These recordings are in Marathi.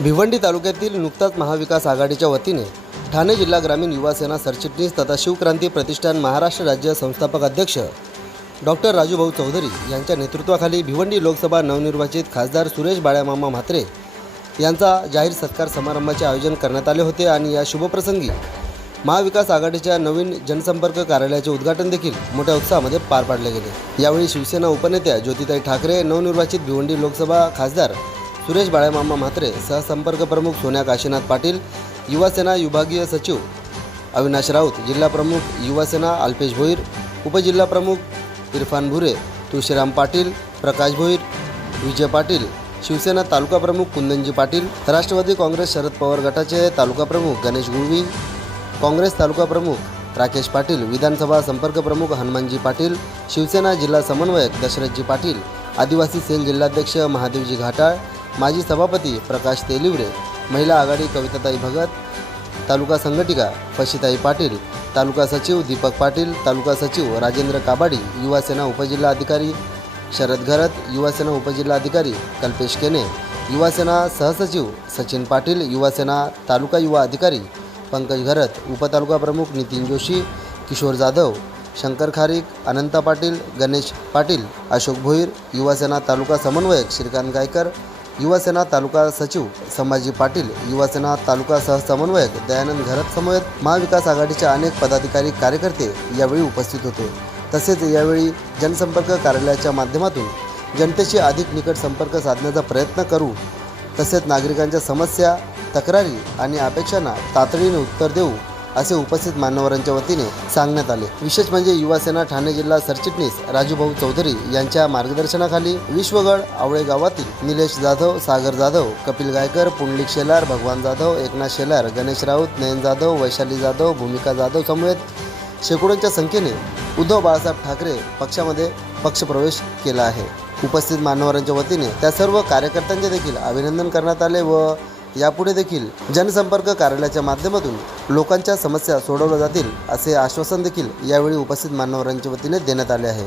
भिवंडी तालुक्यातील नुकताच महाविकास आघाडीच्या वतीने ठाणे जिल्हा ग्रामीण युवा सेना सरचिटणीस तथा शिवक्रांती प्रतिष्ठान महाराष्ट्र राज्य संस्थापक अध्यक्ष डॉक्टर राजूभाऊ चौधरी यांच्या नेतृत्वाखाली भिवंडी लोकसभा नवनिर्वाचित खासदार सुरेश बाळ्यामामा म्हात्रे यांचा जाहीर सत्कार समारंभाचे आयोजन करण्यात आले होते आणि या शुभप्रसंगी महाविकास आघाडीच्या नवीन जनसंपर्क कार्यालयाचे उद्घाटन देखील मोठ्या उत्साहामध्ये पार पाडले गेले। यावेळी शिवसेना उपनेत्या ज्योतिताई ठाकरे, नवनिर्वाचित भिवंडी लोकसभा खासदार सुरेश बाळ्यामामा म्हात्रे, सहसंपर्क प्रमुख सोन्या काशीनाथ पाटील, युवा सेना विभागीय सचिव अविनाश राऊत, जिल्हा प्रमुख युवा सेना अल्पेश भोईर, उपजिल्हा प्रमुख इरफान भुरे, तुळशीराम पाटील, प्रकाश भोईर, विजय पाटील, शिवसेना तालुका प्रमुख कुंदनजी पाटील, राष्ट्रवादी काँग्रेस शरद पवार गटाचे तालुका प्रमुख गणेश गुळवी, काँग्रेस तालुका प्रमुख राकेश पाटील, विधानसभा संपर्क प्रमुख हनुमानजी पाटील, शिवसेना जिल्हा समन्वयक दशरथजी पाटील, आदिवासी सेल जिल्हाध्यक्ष महादेवजी घाटाळ, माजी सभापती प्रकाश तेलिवरे, महिला आघाडी कविताताई भगत, तालुका संघटिका फशीताई पाटील, तालुका सचिव दीपक पाटील, तालुका सचिव राजेंद्र काबाडी, युवा सेना उपजिल्हा अधिकारी शरद घरत, युवा सेना उपजिल्हा अधिकारी कल्पेश केने, युवा सेना सहसचिव सचिन पाटील, युवा सेना तालुका युवा अधिकारी पंकज घरत, उपतालुका प्रमुख नितीन जोशी, किशोर जाधव, शंकर खारीक, अनंता पाटील, गणेश पाटील, अशोक भोईर, युवा सेना तालुका समन्वयक श्रीकांत गायकर, युवा सेना तालुका सचिव संभाजी पाटील, युवा सेना तालुका सहसमन्वयक दयानंद घरत समवेत महाविकास आघाडीच्या अनेक पदाधिकारी कार्यकर्ते यावेळी उपस्थित होते। तसेच यावेळी जनसंपर्क कार्यालयाच्या माध्यमातून जनतेशी अधिक निकट संपर्क साधण्याचा प्रयत्न करू, तसेच नागरिकांच्या समस्या, तक्रारी आणि अपेक्षांना तातडीने उत्तर देऊ असे उपस्थित मान्यवरांच्या वतीने सांगण्यात आले। विशेष म्हणजे युवा सेना ठाणे जिल्हा सरचिटणीस राजूभाऊ चौधरी यांच्या मार्गदर्शनाखाली विश्वगड आवळे गावातील निलेश जाधव, सागर जाधव, कपिल गायकर, पुंडलिक शेलार, भगवान जाधव, एकनाथ शेलार, गणेश राऊत, नयन जाधव, वैशाली जाधव, भूमिका जाधव समवेत शेकडोंच्या संख्येने उद्धव बाळासाहेब ठाकरे पक्षामध्ये पक्षप्रवेश केला आहे। उपस्थित मान्यवरांच्या वतीने त्या सर्व कार्यकर्त्यांचे देखील अभिनंदन करण्यात आले व यापुढे देखील जनसंपर्क कार्यालयाच्या माध्यमातून लोकांच्या समस्या सोडवल्या जातील असे आश्वासन देखील यावेळी उपस्थित मान्यवरांच्या वतीने देण्यात आले आहे।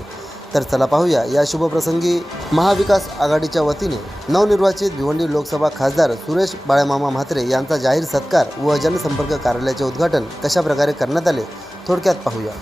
तर चला पाहूया या शुभप्रसंगी महाविकास आघाडीच्या वतीने नवनिर्वाचित भिवंडी लोकसभा खासदार सुरेश बाळ्यामामा म्हात्रे यांचा जाहीर सत्कार व जनसंपर्क कार्यालयाचे उद्घाटन कशा प्रकारे करण्यात आले थोडक्यात पाहूया।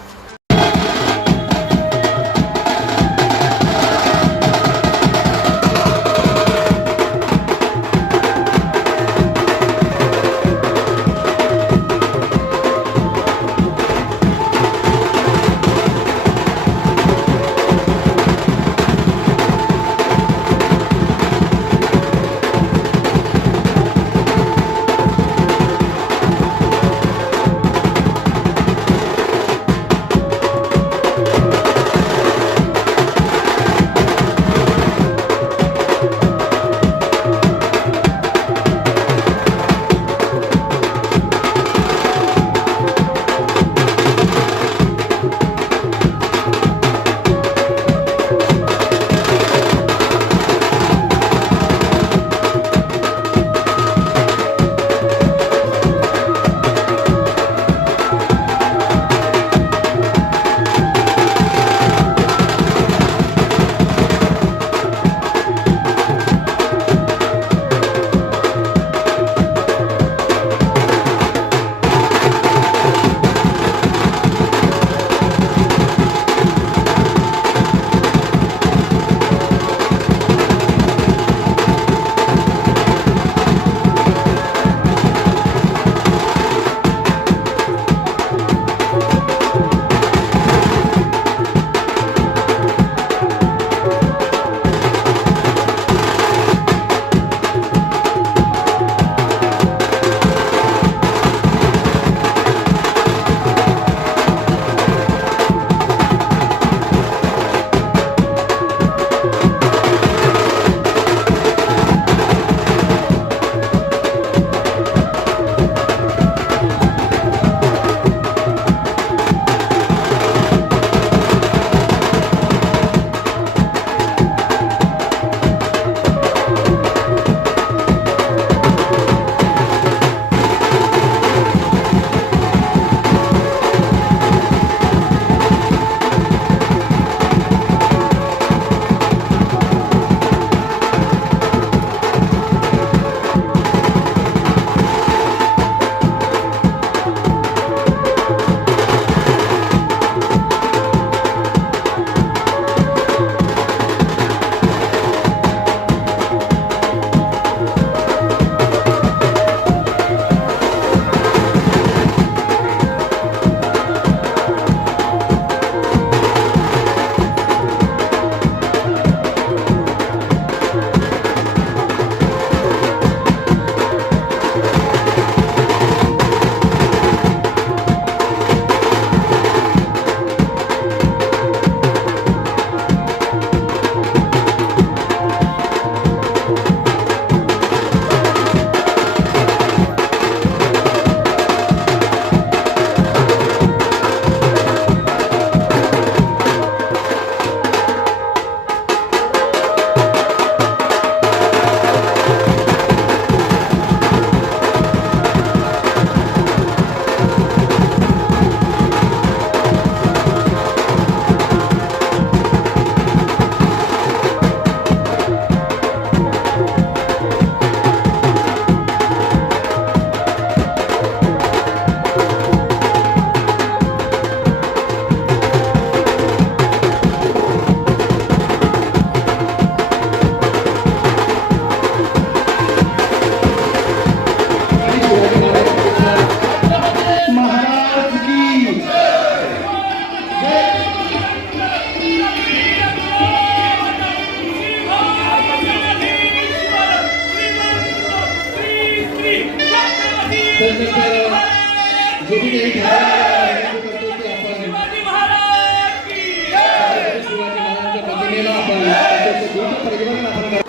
जो भी काही ठरवलं करतो की आपण शिवाजी महाराजांच्या प्रतिमेला आपण त्याचं योग्य परिवर्तन आपण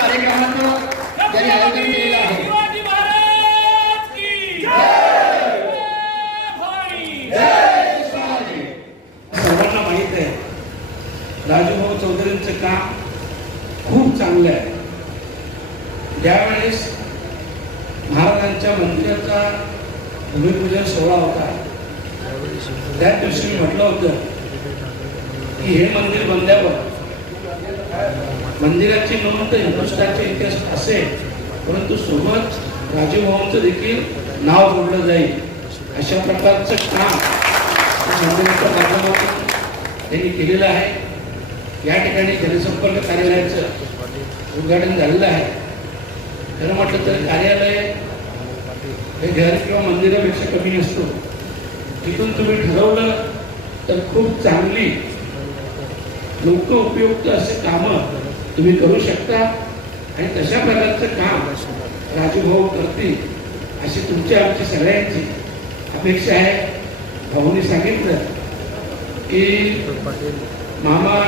कार्यक्रमाचं ज्यांनी आयोजन केलेलं आहे सर्वांना माहित आहे राजूभाऊ चौधरींचं काम खूप चांगलं आहे. ज्यावेळेस महाराजांच्या मंदिराचा भूमिपूजन सोहळा होता त्या दिवशी मी म्हटलं होतं की हे मंदिर बांधल्यावर मंदिराची नोंद हिंदुस्थानच्या इतिहासात असेल परंतु सोबत राजूभाऊंचं देखील नाव जोडलं जाईल अशा प्रकारचं काम मंदिराच्या माध्यमातून त्यांनी केलेलं आहे. या ठिकाणी जनसंपर्क कार्यालयाचं उद्घाटन झालेलं आहे. खरं म्हटलं तर कार्यालय हे घर किंवा मंदिरापेक्षा कमी नसतो. तिथून तुम्ही ठरवलं तर खूप चांगली लोक उपयुक्त असे कामं तुम्ही करू शकता आणि तशा प्रकारचं काम राजूभाऊ करतील अशी तुमची आमची सगळ्यांची अपेक्षा आहे. भाऊनी सांगितलं की मामा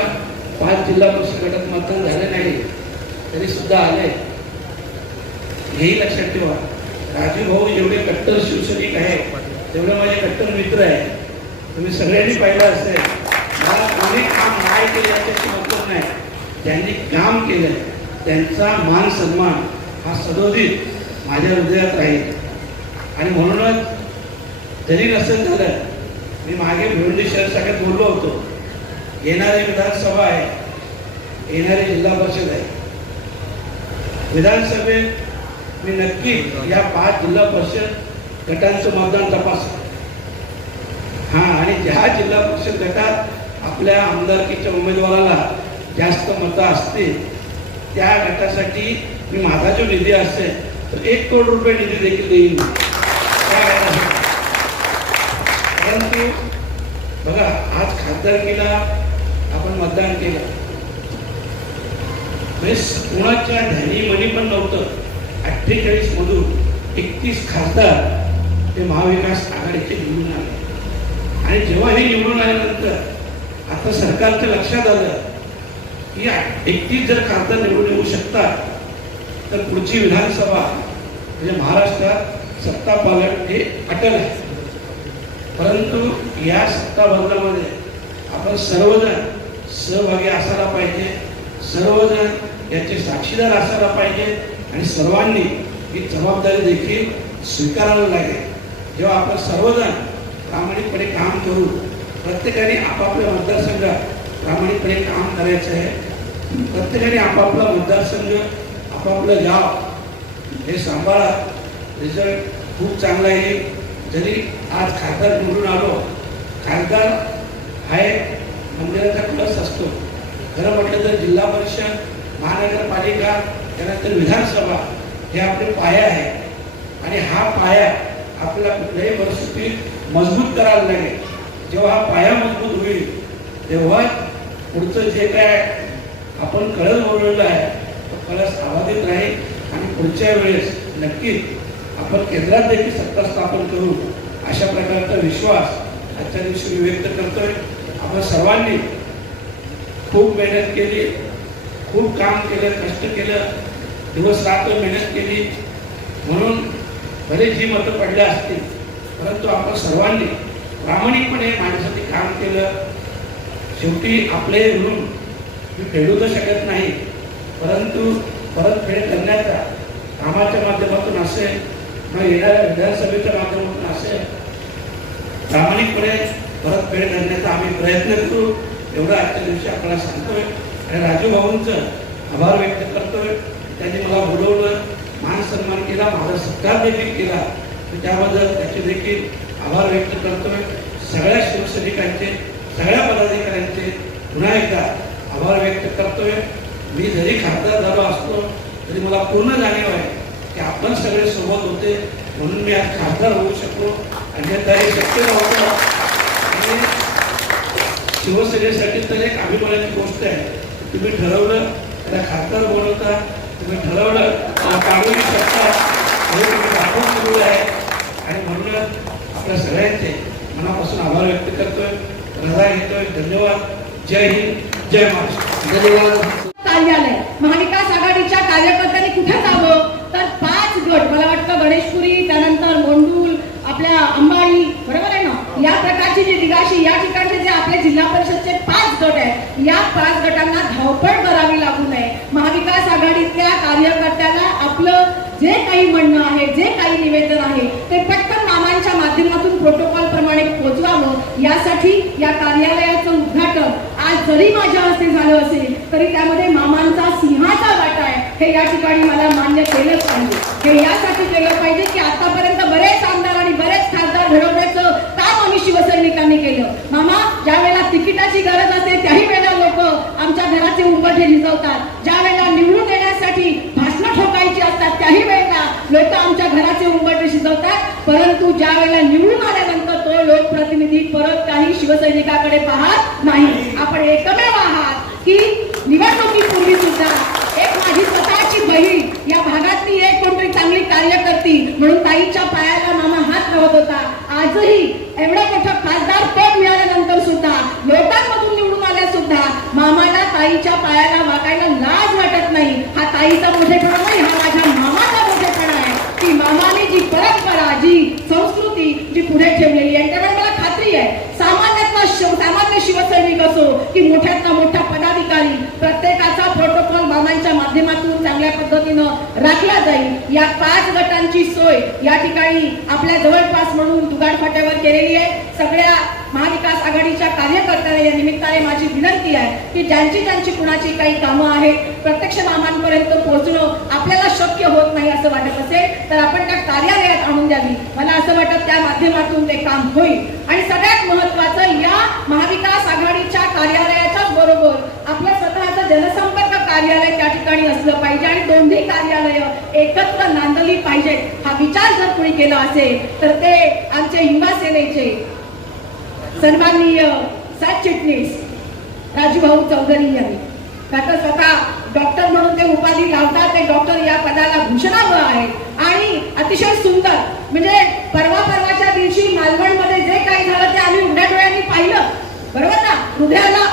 5 जिल्हा परिषद गटात मतदान झाले नाही तरी सुद्धा आले. हेही लक्षात ठेवा. राजूभाऊ जेवढे कट्टर शिवसैनिक आहे तेवढे माझे कट्टर मित्र आहे. तुम्ही सगळ्यांनी पाहिलं असेल मला कोणी काम नाही केलं याच्याशी मतलब नाही. त्यांनी काम केलं त्यांचा मान सन्मान हा सदोदित माझ्या हृदयात राहील. आणि म्हणूनच जरी नसेल झालं मी मागे भिवंडी शहर शाखेत बोललो होतो येणारी विधानसभा आहे येणारी जिल्हा परिषद आहे. विधानसभेत मी नक्की या 5 जिल्हा परिषद गटांचं मतदान तपास आणि ज्या जिल्हा परिषद गटात आपल्या आमदारकीच्या उमेदवाराला जास्त मतं असतील त्या गटासाठी मी माझा जो निधी असेल तर 1 करोड रुपये निधी देखील देईन त्या गटासाठी. परंतु बघा आज खासदारकीला आपण मतदान केलं कोणाच्या ध्यानी मनी पण नव्हतं. 48 मधून 31 खासदार ते महाविकास आघाडीचे निवडून आले. आणि जेव्हा हे निवडून आल्यानंतर आता सरकारच्या लक्षात आलं की 31 जर खासदार निवडून येऊ शकतात तर पुढची विधानसभा म्हणजे महाराष्ट्रात सत्ता पालट हे अटल आहे. परंतु या सत्ता बदलामध्ये आपण सर्वजण सहभागी असायला पाहिजे. सर्वजण याचे साक्षीदार असायला पाहिजे आणि सर्वांनी ही जबाबदारी देखील स्वीकारायला लागेल. जेव्हा आपण सर्वजण प्रामाणिकपणे काम करू प्रत्येकाने आपापल्या मतदारसंघात प्रामाणिकपणे काम करायचं आहे. प्रत्येकाने आपापला मतदारसंघ आपापलं गाव हे सांभाळा. रिझल्ट खूप चांगला येईल. जरी आज खासदार निवडून आलो खासदार हा एक मंदिराचा कळस असतो. खरं म्हटलं तर जिल्हा परिषद महानगरपालिका त्यानंतर विधानसभा हे आपले पाया आहे आणि हा पाया आपल्याला कुठल्याही परिस्थितीत मजबूत करायला लागेल. जेव्हा हा पाया मजबूत होईल तेव्हा पुढचं जे काय आपण कळस ओढवलेलं आहे तो कळस आवादित राहील आणि पुढच्या वेळेस नक्कीच आपण केंद्रात देखील सत्ता स्थापन करू अशा प्रकारचा विश्वास आजच्या दिवशी मी व्यक्त करतोय. आपण सर्वांनी खूप मेहनत केली. खूप काम केलं, कष्ट केलं, दिवस रात्र मेहनत केली, म्हणून बरेच जी मतं पडल्या असतील, परंतु आपण सर्वांनी प्रामाणिकपणे माझ्यासाठी काम केलं. शेवटी आपले ऋण मी फेडू तर शकत नाही, परंतु परतफेड करण्याचा कामाच्या माध्यमातून असेल, मग येणाऱ्या विधानसभेच्या माध्यमातून असेल, प्रामाणिकपणे परतफेड करण्याचा आम्ही प्रयत्न करू, एवढं आजच्या दिवशी आपल्याला सांगतोय. आणि राजू भाऊंचं आभार व्यक्त करतोय. त्यांनी मला बोलवलं, मान सन्मान केला, माझा सत्कार देखील केला, त्याबद्दल त्याचे देखील आभार व्यक्त करतोय. सगळ्या शिवसैनिकांचे, सगळ्या पदाधिकाऱ्यांचे पुन्हा एकदा आभार व्यक्त करतोय. मी जरी खासदार झालो असतो तरी मला पूर्ण जाणीव आहे की आपण सगळे सोबत होते म्हणून मी आज खासदार होऊ शकलो, अन्यथा हे शक्य नव्हतं. आणि शिवसेनेसाठी तर एक अभिमानाची गोष्ट आहे. तुम्ही ठरवलं त्याला खासदार बनवता, तुम्ही ठरवलं काढूही शकता, हे तुम्ही दाखवून ठेवलं आहे. आणि म्हणूनच आपल्या सगळ्यांचे मनापासून आभार व्यक्त करतोय, रजा घेतोय. धन्यवाद. जय हिंद, जय महाराष्ट्र. धन्यवाद. कार्यालय महाविकास आघाडीच्या कार्यकर्त्यांनी कुठे जावं तर 5 गट, मला वाटतं गणेशपुरी, त्यानंतर मोंडूल, आपल्या अंबाडी, बरोबर आहे ना, या प्रकारची जी दिगाशी या ठिकाणचे जे आपले जिल्हा परिषदचे 5 गट आहेत, या 5 गटांना धावपळ करावी लागू नये. महाविकास आघाडीतल्या कार्यकर्त्याला आपलं जे काही म्हणणं आहे, जे काही निवेदन आहे, ते पटकन मामांच्या माध्यमातून प्रोटोकॉल प्रमाणे पोहोचवावं. यासाठी या कार्यालयाचं उद्घाटन आज जरी माझ्या हस्ते झालं असेल तरी त्यामध्ये मामांचा सिंहाचा वाटा आहे हे या ठिकाणी मला मान्य केलंच पाहिजे. हे यासाठी केलं पाहिजे की आतापर्यंत बरेच आमदार आणि बरेच खासदार घडवण्याचं काम आम्ही शिवसैनिकांनी केलं. मामा, ज्या वेळेला तिकिटाची गरज असते त्याही वेळेला लोक आमच्या घराचे उंबरठे झिजवतात, ज्या वेळेला निवडून देण्यासाठी भाषणं ठोकायची असतात त्याही वेळेला लोक आमच्या घराचे उंबरठे शिजवतात, परंतु ज्या वेळेला निवडून आल्यानंतर तो लोकप्रतिनिधी परत काही शिवसैनिकाकडे पाहत नाही. आपण एकमेव आहात की निवडणुकीपूर्वी सुद्धा एक माझी स्वतःची बहीण या भागातली एक कोणतरी चांगली कार्यकर्ती म्हणून ताईच्या पायाला मामा हात लावत होता. आजही एवढं मोठं खासदार पद मिळाल्यानंतर सुद्धा, लोकांमधून निवडून आल्या सुद्धा मामाला ताईच्या पायाला वाकायला लाज वाटत नाही. हा ताईचा मोठेपणा नाही, हा माझ्या मामाचा मोठेपणा आहे की मामाने जी परंपरा, जी संस्कृती जी पुढे ठेवलेली आहे. त्यामुळे मला खात्री आहे सामान्य शिवसैनिक असो की मोठ्यातला मोठा पदाधिकारी, प्रत्येकाचा प्रोटोकॉल मामांच्या माध्यमातून चांगल्या पद्धतीनं राखला जाईल. या 5 गटांची सोय या ठिकाणी आपल्या जवळपास म्हणून दुगाड फाट्यावर केलेली आहे. सगळ्या महाविकास आघाडीच्या कार्यकर्त्यांना या निमित्ताने माझी विनंती आहे की ज्यांची कुणाची काही कामं आहेत प्रत्यक्ष मामांपर्यंत पोहोचणं आपल्याला शक्य होत नाही असं वाटत असेल तर आपण त्या कार्यालयात आणून द्यावी. मला असं वाटत त्या माध्यमातून ते काम होईल. आणि सगळ्यात महत्वाचं, या महाविकास आघाडीच्या कार्यालयाच्या बरोबर आपलं स्वतःचं जनसंपर्क कार्यालय त्या ठिकाणी असलं पाहिजे आणि दोन्ही कार्यालय एकत्र नांदली पाहिजेत. हा विचार जर कोणी केला असेल तर ते आमचे युवा सेनेचे सन्माननीय सरचिटणीस राजूभाऊ चौधरी यांनी, त्याचं स्वतः डॉक्टर म्हणून ते उपाधी लावतात, ते डॉक्टर या पदाला भूषणावं आहे. आणि अतिशय सुंदर, म्हणजे परवाच्या दिवशी मालवणमध्ये जे काही झालं ते आम्ही उघड्या डोळ्यांनी पाहिलं, बरोबर ना. हृदयाला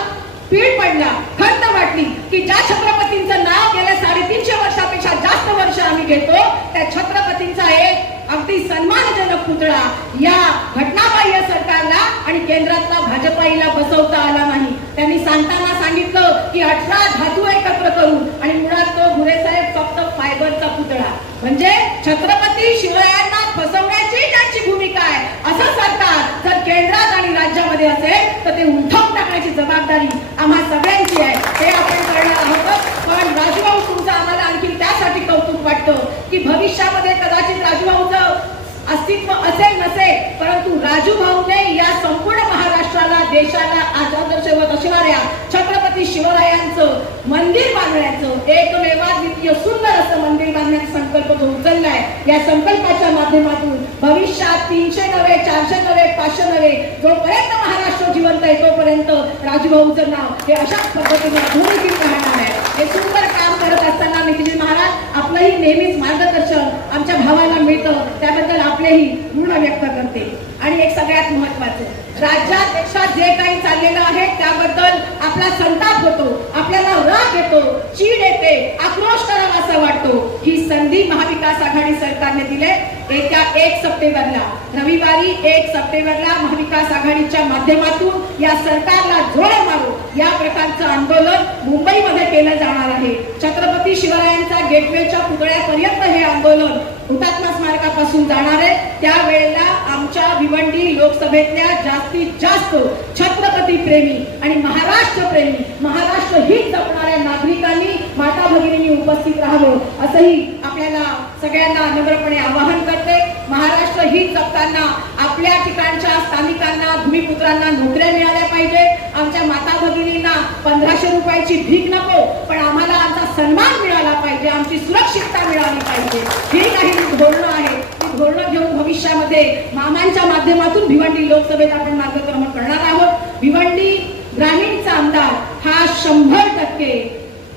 पीड पडला, खंत वाटली की ज्या छत्रपतींचं नाव गेल्या 350 वर्षापेक्षा जास्त वर्ष आम्ही घेतो त्या छत्रपतींचा एक अगदी सन्मानजनक पुतळा या घटनाबाह्य सरकारला आणि केंद्रातला भाजपाईला बसवता आला नाही. त्यांनी सांगताना सांगितलं की 18 धातू एकत्र करून आणि मुळात तो गुरेसाहेब फक्त फायबरचा पुतळा. म्हणजे छत्रपती शिवरायांना फसवण्याची त्यांची भूमिका आहे. असं सरकार जर केंद्रात आणि राज्यामध्ये असेल तर ते उठवून टाकण्याची जबाबदारी आम्हा सगळ्यांची आहे. हे आपण करणार आहोत. पण राजूभाऊ, तुमचं आम्हाला आणखी त्यासाठी कौतुक वाटतं की भविष्यामध्ये कदाचित राजूभाऊचं अस्तित्व असेल नसेल, परंतु राजूभाऊने या संपूर्ण महाराष्ट्राला, देशाला आदर्शवत असणाऱ्या छत्रपती शिवरायांचं मंदिर बांधण्याचं, एकमेवाद्वितीय सुंदर असं मंदिर बांधण्याचा संकल्प जो उचललाय, या संकल्पाच्या माध्यमातून भविष्यात 300 नव्हे, 400 नव्हे, 500 नव्हे, जोपर्यंत महाराष्ट्र जिवंत आहे तोपर्यंत राजूभाऊचं नाव हे अशाच पद्धतीने अधोरेखित राहणार आहे. हे सुंदर काम करत असताना नितीन महाराज आपलंही नेहमीच मार्गदर्शन आमच्या भावाला मिळतं, त्याबद्दल आपलेही ऋण व्यक्त करते. आणि एक सगळ्यात महत्वाचं, राज्यात देशात जे काही चाललेलं आहे त्याबद्दल आपला संताप होतो, आपल्याला राग येतो. येतो, चीड येते, आक्रोश करावा असं वाटतो. ही संधी महाविकास आघाडी सरकारने दिले. येत्या 1 सप्टेंबरला रविवारी 1 सप्टेंबरला महाविकास आघाडीच्या माध्यमातून या सरकारला जोर मारू या प्रकारचं आंदोलन मुंबईमध्ये केलं जाणार आहे. छत्रपती शिवरायांचा गेटवेच्या पुतळ्यापर्यंत हे आंदोलन हुतात्मा स्मारकापासून जाणार आहे. त्यावेळेला आमच्या भिवंडी लोकसभेतल्या जास्तीत जास्त छत्रपती प्रेमी आणि महाराष्ट्र प्रेमी, महाराष्ट्र हित जपणाऱ्या नागरिकांनी, माता भगिनींनी उपस्थित राहावं असंही आपल्याला सगळ्यांना नम्रपणे आवाहन करते. महाराष्ट्र हित जपताना आपल्या ठिकाणच्या स्थानिकांना, भूमिपुत्रांना नोकऱ्या मिळाल्या पाहिजे. आमच्या माता भगिनींना 1500 रुपयाची भीक नको, पण आम्हाला आमचा सन्मान मिळाला पाहिजे, आमची सुरक्षितता मिळाली पाहिजे. ही काही धोरणं आहेत. ती धोरणं घेऊन भविष्यामध्ये मामांच्या माध्यमातून भिवंडी लोकसभेत आपण मार्गक्रमण करणार आहोत. भिवंडी ग्रामीणचा आमदार हा 100%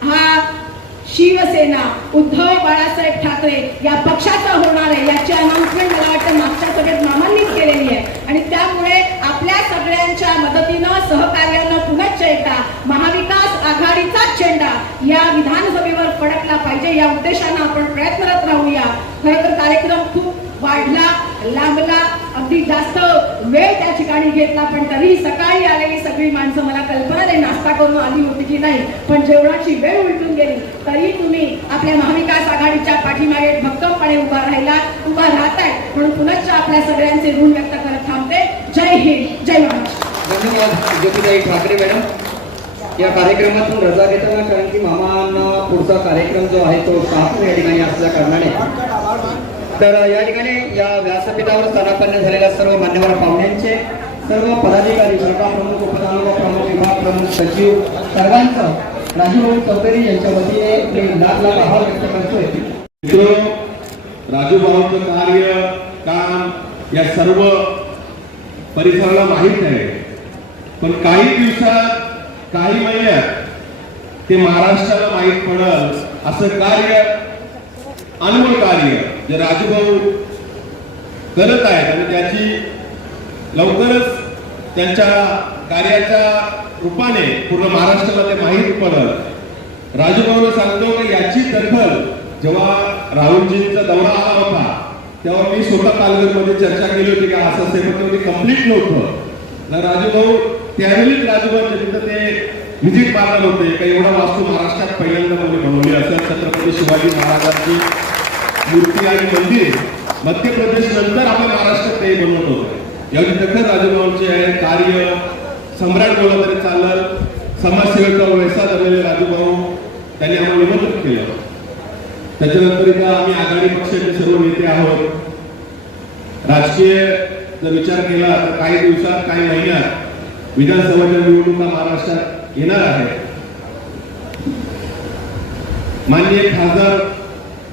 हा शिवसेना उद्धव बाळासाहेब ठाकरे या पक्षाचा होणार आहे. याची अनाउन्समेंट मला वाटतं मागच्या सभेत मामांनीच केलेली आहे. आणि त्यामुळे आपल्या सगळ्यांच्या मदतीनं, सहकार्यानं पुनश्च एकदा महाविकास आघाडीचा झेंडा या विधानसभेवर फडकला पाहिजे. या उद्देशानं आपण प्रयत्नरत राहूया. खरं तर कार्यक्रम खूप वाढला, लांबला, अगदी जास्त वेळ त्या ठिकाणी घेतला, पण तरीही सकाळी आलेली सगळी माणसं, मला कल्पना नाही नाश्ता करून आली होती की नाही, पण जेवणाची वेळ उलटून गेली तरी तुम्ही आपल्या महाविकास आघाडीच्या पाठीमागे भक्कमपणे उभा राहताय. म्हणून पुनश्च आपल्या सगळ्यांचे ऋण व्यक्त करत थांबते. जय हिंद, जय महाराष्ट्र. धन्यवाद ज्योतिताई ठाकरे मॅडम या कार्यक्रमातून रजा घेताना, कारण की मामांना पुढचा कार्यक्रम जो आहे तो 7 या ठिकाणी असल्या कारणाने, तर या ठिकाणी या व्यासपीठावर स्थानापन्न झालेल्या सर्व मान्यवर पाहुण्यांचे, सर्व पदाधिकारी, शाखा प्रमुख, उपतालुका प्रमुख, विभाग प्रमुख, सचिव सर्वांचं राजूभाऊ चौधरी यांच्या वतीने मी लाख आभार व्यक्त करतोय. राजूभाऊचं कार्य, काम या सर्व परिसराला माहीत आहे, पण काही दिवसात, काही महिन्यात ते महाराष्ट्राला माहीत पडल असं कार्य, अनमोल कार्य जे राजूभाऊ करत आहेत आणि त्याची लवकरच त्यांच्या कार्याच्या रूपाने पूर्ण महाराष्ट्राला ते माहीत पडत. राजूभाऊला सांगतो की याची दखल जेव्हा राहुलजींचा दौरा आला होता तेव्हा मी स्वतः पालघरमध्ये चर्चा केली होती की असं सेपरेट कंप्लीट नव्हतं. राजूभाऊ त्यावेळीच राजूभाऊच्या तिथं ते व्हिजिट मारणार होते का एवढा वास्तू महाराष्ट्रात पहिल्यांदा बनवली असेल. छत्रपती शिवाजी महाराजांची मूर्ती आणि मंदिर मध्य प्रदेश नंतर आपल्या महाराष्ट्रात ते बनवत होते. याची दखल राजूभाऊंची आहे. कार्य सम्राट बोलला तरी चाललं. समाजसेवेचा व्यवसाय झालेले राजूभाऊ त्यांनी आम्हाला निमंत्रित केलं. त्याच्यानंतर इथं आम्ही आघाडी पक्षाचे सर्व नेते आहोत. राजकीय जर विचार केला तर काही दिवसात, काही महिन्यात विधानसभेच्या निवडणुका महाराष्ट्रात येणार आहेत. माननीय खासदार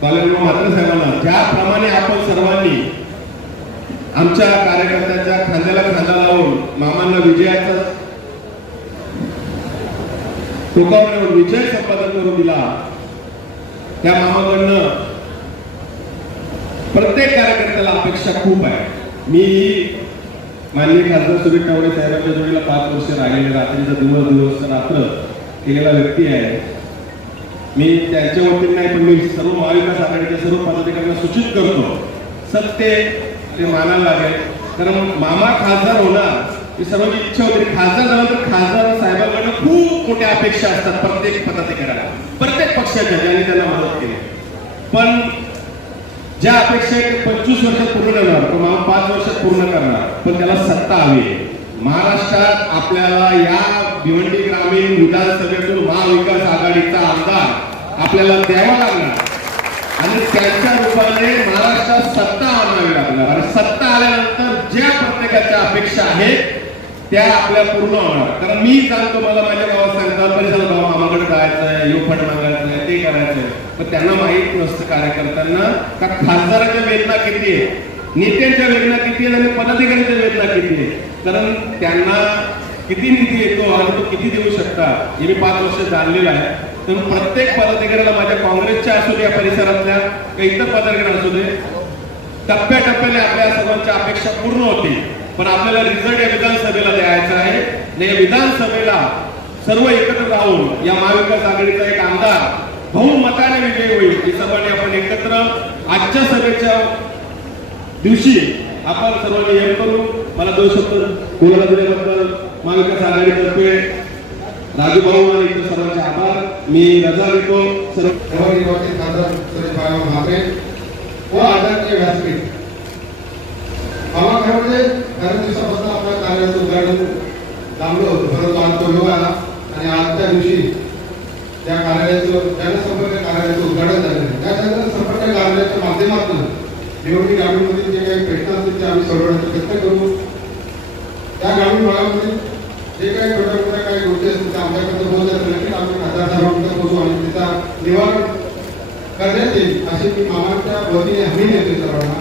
बाळासाहेब मात्र साहेबांना ज्याप्रमाणे आपण सर्वांनी आमच्या कार्यकर्त्यांच्या खांद्याला खांदा लावून मामांना विजयाचा टोकावर विजय संपादन करून दिला, त्या मामाकडनं प्रत्येक कार्यकर्त्याला अपेक्षा खूप आहे. मी माननीय खासदार सुरेश टावरे साहेबांच्या जोडीला 5 वर्ष राहिलेले, रात्रीचा दिवस रात्र केलेला व्यक्ती आहे. मी त्यांच्या वतीने नाही, पण मी सर्व महाविकास आघाडीच्या सर्व पदाधिकाऱ्यांना सूचित करतो, सत्य ते मानायला लागेल. कारण मामा खासदार होणार ही सर्वांची इच्छा होती. खासदार झाला तर खासदार साहेबांकडनं खूप मोठ्या अपेक्षा असतात प्रत्येक पदाधिकाऱ्याला, प्रत्येक पक्षाच्या, ज्यांनी त्यांना मदत केली. पण ज्या अपेक्षा आहेत 25 वर्षात पूर्ण करणार, पण मामा 5 वर्षात पूर्ण करणार, पण त्याला सत्ता हवी. महाराष्ट्रात आपल्याला या भिवंडी ग्रामीण विधानसभेतून महाविकास आघाडीचा आमदार आपल्याला द्यावा लागणार आणि त्यांच्या रूपाने महाराष्ट्रात सत्ता आणावी लागणार. आणि सत्ता आल्यानंतर ज्या प्रत्येकाच्या अपेक्षा आहेत त्या आपल्या पूर्ण होणार. कारण मी जाणतो, मला माझ्या गावात सांगतात परिसरात गाव मामाकडे जायचंय, यो फंड मागायचंय, ते करायचंय, पण त्यांना माहीत नसतं कार्यकर्त्यांना का खासदाराच्या वेदना किती आहे, नेत्यांच्या वेदना किती आहेत आणि पदाधिकाऱ्यांच्या वेदना किती आहे. कारण त्यांना किती निधी येतो आणि तो किती देऊ शकतात हे मी 5 वर्ष जाणलेलं आहे. तर प्रत्येक पदाधिकाऱ्याला, माझ्या काँग्रेसच्या असू दे, या परिसरातल्या काही इतर पदाधिकारी असू दे, टप्प्याटप्प्याने आपल्या सर्वांच्या अपेक्षा पूर्ण होती. पण आपल्याला रिझल्ट या विधानसभेला द्यायचा आहे. या विधानसभेला सर्व एकत्र राहून या महाविकास आघाडीचा एक आमदार बहुमताने विजयी होईल ही सर्वांनी आपण एकत्र आजच्या सभेच्या दिवशी आपण सर्वांनी हे करू. मला 2 शब्द बोलायला दिल्याबद्दल महाविकास आघाडीतर्फे राजू भाऊ आणि इतर सर्वांचे आभार. मी रजा घेतो. सर्व खासदार सुरेश महात्मे व आदरणीय व्यासपीठ मामा खरं बऱ्याच दिवसापासून आपल्या कार्याचं उद्घाटन लांबलं होतं, परंतु आज तो योग आला आणि आजच्या दिवशी त्या कार्यालयाचं जनसंपर्क कार्यालयाचं उद्घाटन झालेलं आहे. त्या जनसंपर्क कार्यालयाच्या माध्यमातून निवडणूक ग्रामीणमधील जे काही प्रश्न असतील ते आम्ही सोडवण्याचा प्रयत्न करू. त्या ग्रामीण भागामध्ये जे काही छोट्या मोठ्या काही गोष्टी असतील त्या आमच्याकडे पोहोचत नक्कीच आम्ही खासदार साहेबांकडे पोहोचू आणि त्याचा निवारण करण्यात येईल अशी मी मामाच्या वतीने हमी देते सर्वांना.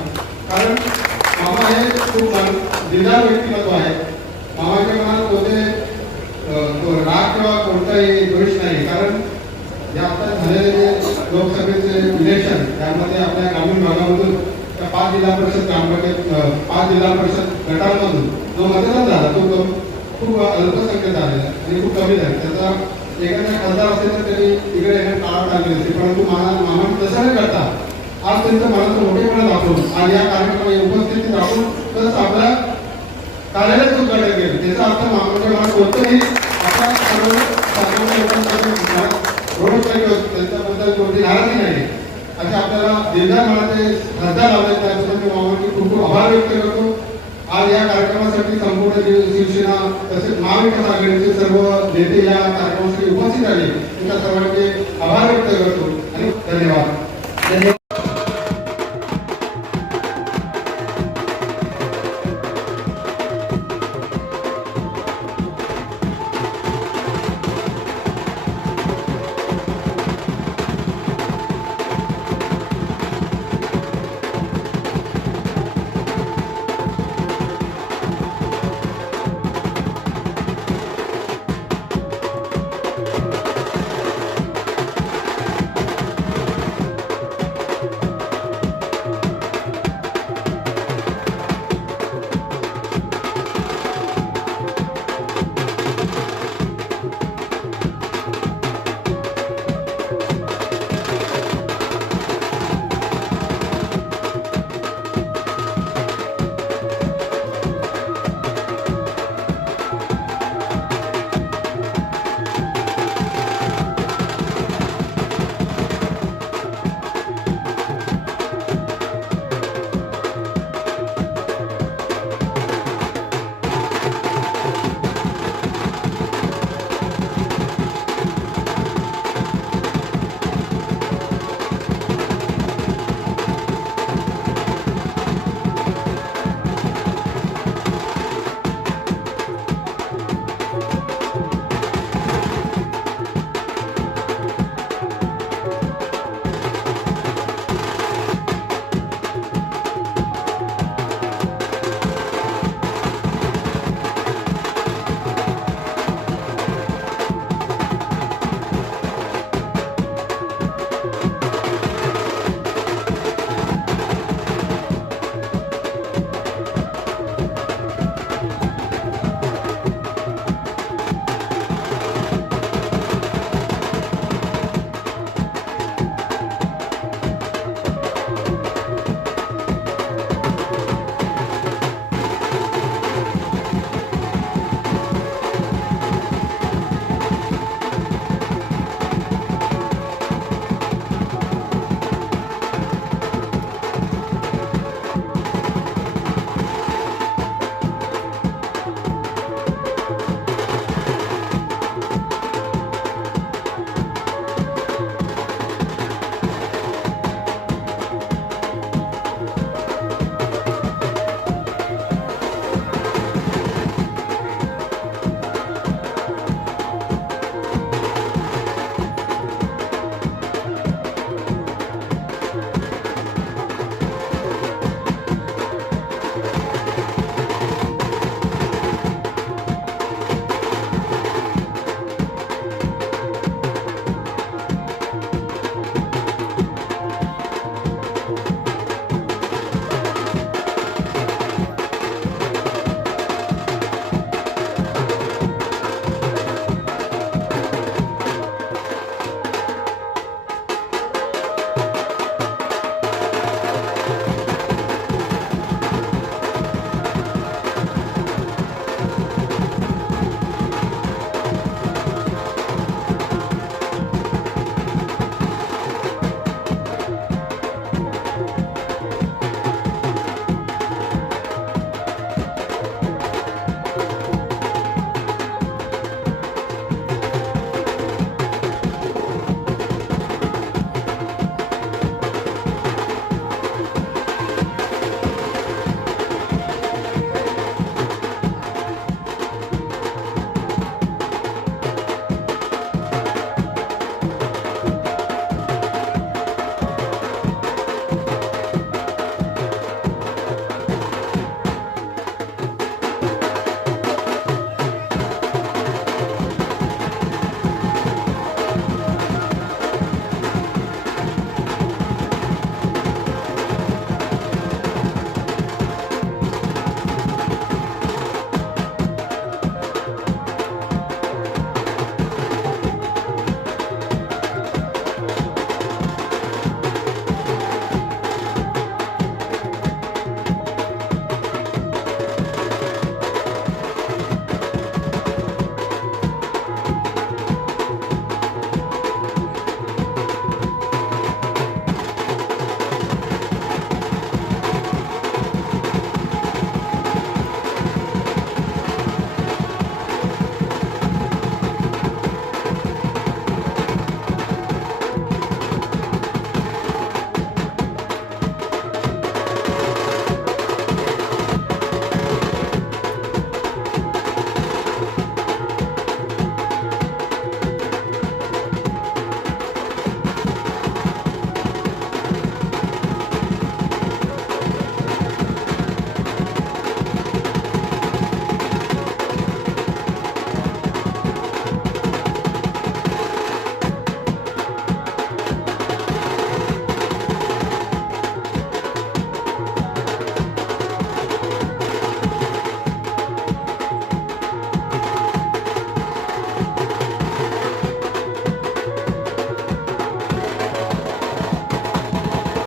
कारण मामा हे खूप दिलदार व्यक्तिमत्व आहे. मामाच्या मनात कोणते राग किंवा कोणताही द्वेष नाही. कारण या आता झालेले जे लोकसभेचे इलेक्शन त्यामध्ये आपल्या ग्रामीण भागामधून त्या 5 जिल्हा परिषद ग्रामपंचायत 5 जिल्हा परिषद गटांमधून जो मतदान झाला तो खूप अल्पसंख्येत आलेला आणि खूप कमी झाला. त्याचा एखादा खासदार असेल तर त्यांनी इकडे येणं टाळा टाकले असते, परंतु मामाने तसं न करता आज त्यांचं मनाचं मोठेपणा दाखवून आणि या कार्यक्रमाला उपस्थिती दाखवून तसंच आपल्या कार्यालयाचं उद्घाटन केलं. त्याचा अर्थ मामाच्या मनात कोणतंही आपल्या सर्व सामान्य लोकांच्या त्यांच्याबद्दल कोणती नाराजी नाही असे आपल्याला दिलदार मनाचे श्रद्धा लावले. त्याच्यासाठी मामाचे खूप खूप आभार व्यक्त करतो. आज या कार्यक्रमासाठी संपूर्ण शिवसेना तसेच महाविकास आघाडीचे सर्व नेते या कार्यक्रमासाठी उपस्थित आले. त्या सर्वांचे आभार व्यक्त करतो आणि धन्यवाद.